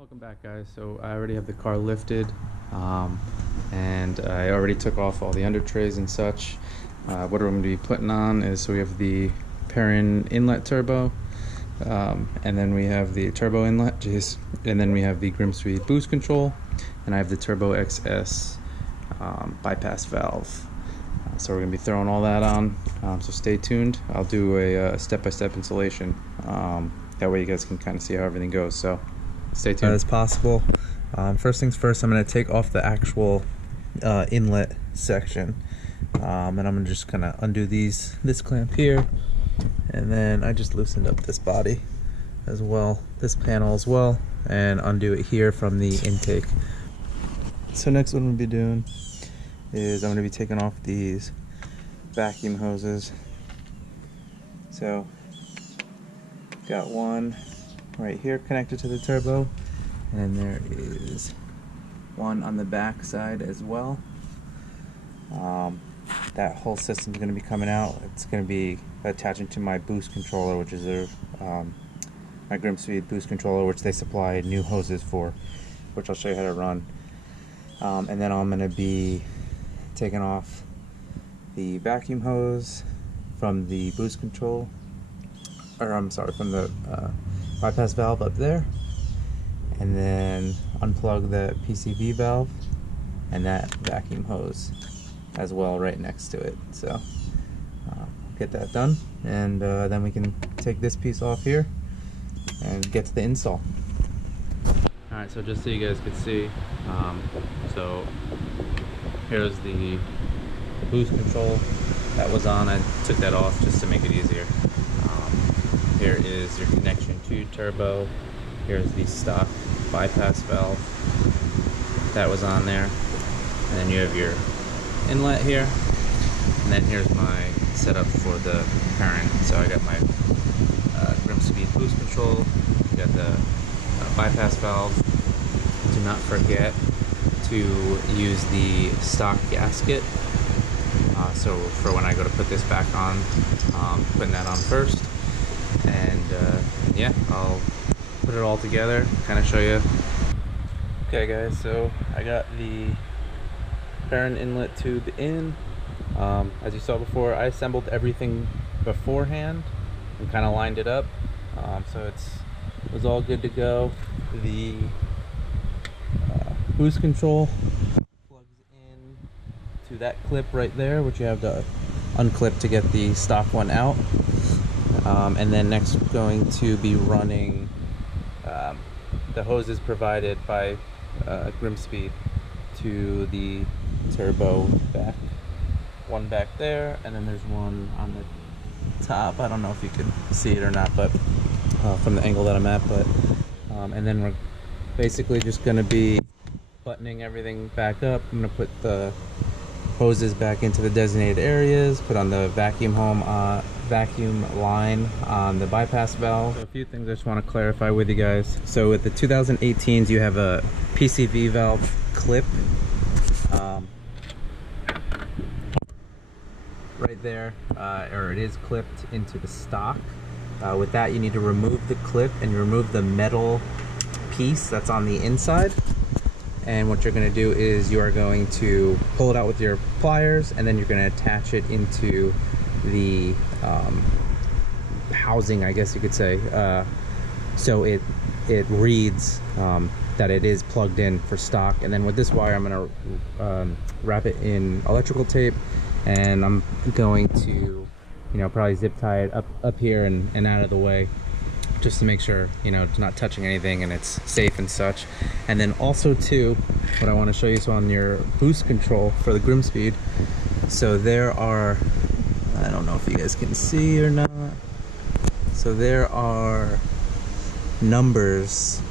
Welcome back, guys. So I already have the car lifted, and I already took off all the under trays and such. What I'm going to be putting on is, so we have the Perrin inlet turbo, and then we have the turbo inlet, and then we have the GrimmSpeed boost control, and I have the TurboXS bypass valve. So we're going to be throwing all that on, so stay tuned. I'll do a step-by-step installation. That way you guys can kind of see how everything goes. So stay tuned. As possible. First things first, I'm going to take off the actual inlet section, and I'm just going to undo this clamp here, and then I just loosened up this body as well, this panel as well, and undo it here from the intake. So next what I'm going to be doing is I'm going to be taking off these vacuum hoses. So got one right here connected to the turbo, and there is one on the back side as well. That whole system's going to be coming out. It's going to be attaching to my boost controller, which is my GrimmSpeed boost controller, which they supply new hoses for, which I'll show you how to run. And then I'm going to be taking off the vacuum hose from the boost control, or I'm sorry, from the bypass valve up there, and then unplug the PCV valve and that vacuum hose as well right next to it. So get that done, and then we can take this piece off here and get to the install. Alright, so just so you guys could see, so here's the boost control that was on. I took that off just to make it easier. Here is your connection to turbo. Here's the stock bypass valve that was on there, and then you have your inlet here, and then here's my setup for the Perrin. So I got my GrimmSpeed boost control, got the bypass valve. Do not forget to use the stock gasket. So for when I go to put this back on, putting that on first. And yeah, I'll put it all together, kind of show you. Okay guys, so I got the Perrin inlet tube in. As you saw before, I assembled everything beforehand and kind of lined it up, so it was all good to go. The boost control plugs in to that clip right there, which you have to unclip to get the stock one out. And then next we're going to be running the hoses provided by GrimmSpeed to the turbo back. One back there, and then there's one on the top. I don't know if you can see it or not, but from the angle that I'm at, but and then we're basically just going to be buttoning everything back up. I'm going to put the hoses back into the designated areas, put on the vacuum line on the bypass valve. So a few things I just want to clarify with you guys. So with the 2018s, you have a PCV valve clip right there, or it is clipped into the stock. With that, you need to remove the clip and remove the metal piece that's on the inside. And what you're going to do is you are going to pull it out with your pliers, and then you're going to attach it into the housing, I guess you could say, so it reads that it is plugged in for stock. And then with this wire, I'm going to wrap it in electrical tape, and I'm going to, probably zip tie it up here and out of the way, just to make sure, it's not touching anything and it's safe and such. And then also too, what I want to show you is on your boost control for the GrimmSpeed. So there are, I don't know if you guys can see or not, so there are numbers.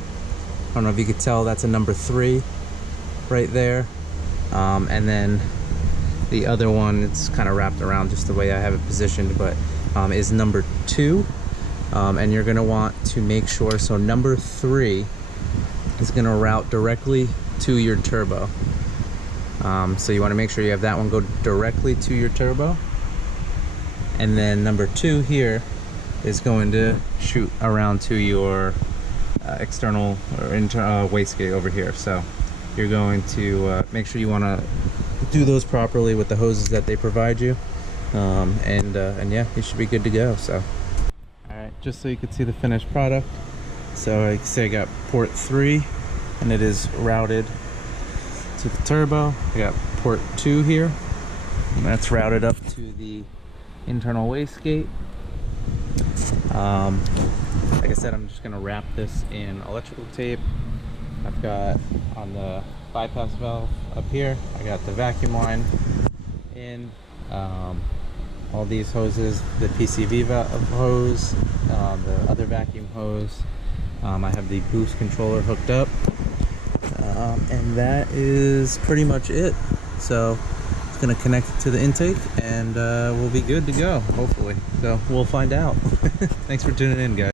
I don't know if you could tell, that's a number 3 right there, and then the other one, it's kind of wrapped around just the way I have it positioned, but is number 2. And you're going to want to make sure, so number 3 is going to route directly to your turbo. So you want to make sure you have that one go directly to your turbo, and then number 2 here is going to shoot around to your external or wastegate over here. So you're going to make sure you want to do those properly with the hoses that they provide you, and yeah, you should be good to go. So all right, just so you can see the finished product. So I say I got port 3 and it is routed to the turbo. I got port 2 here and that's routed up to the internal wastegate. Like I said, I'm just gonna wrap this in electrical tape. I've got on the bypass valve up here, I got the vacuum line in, all these hoses, the PCV hose, the other vacuum hose. I have the boost controller hooked up, and that is pretty much it. So it's going to connect it to the intake, and we'll be good to go, hopefully. So we'll find out. Thanks for tuning in, guys.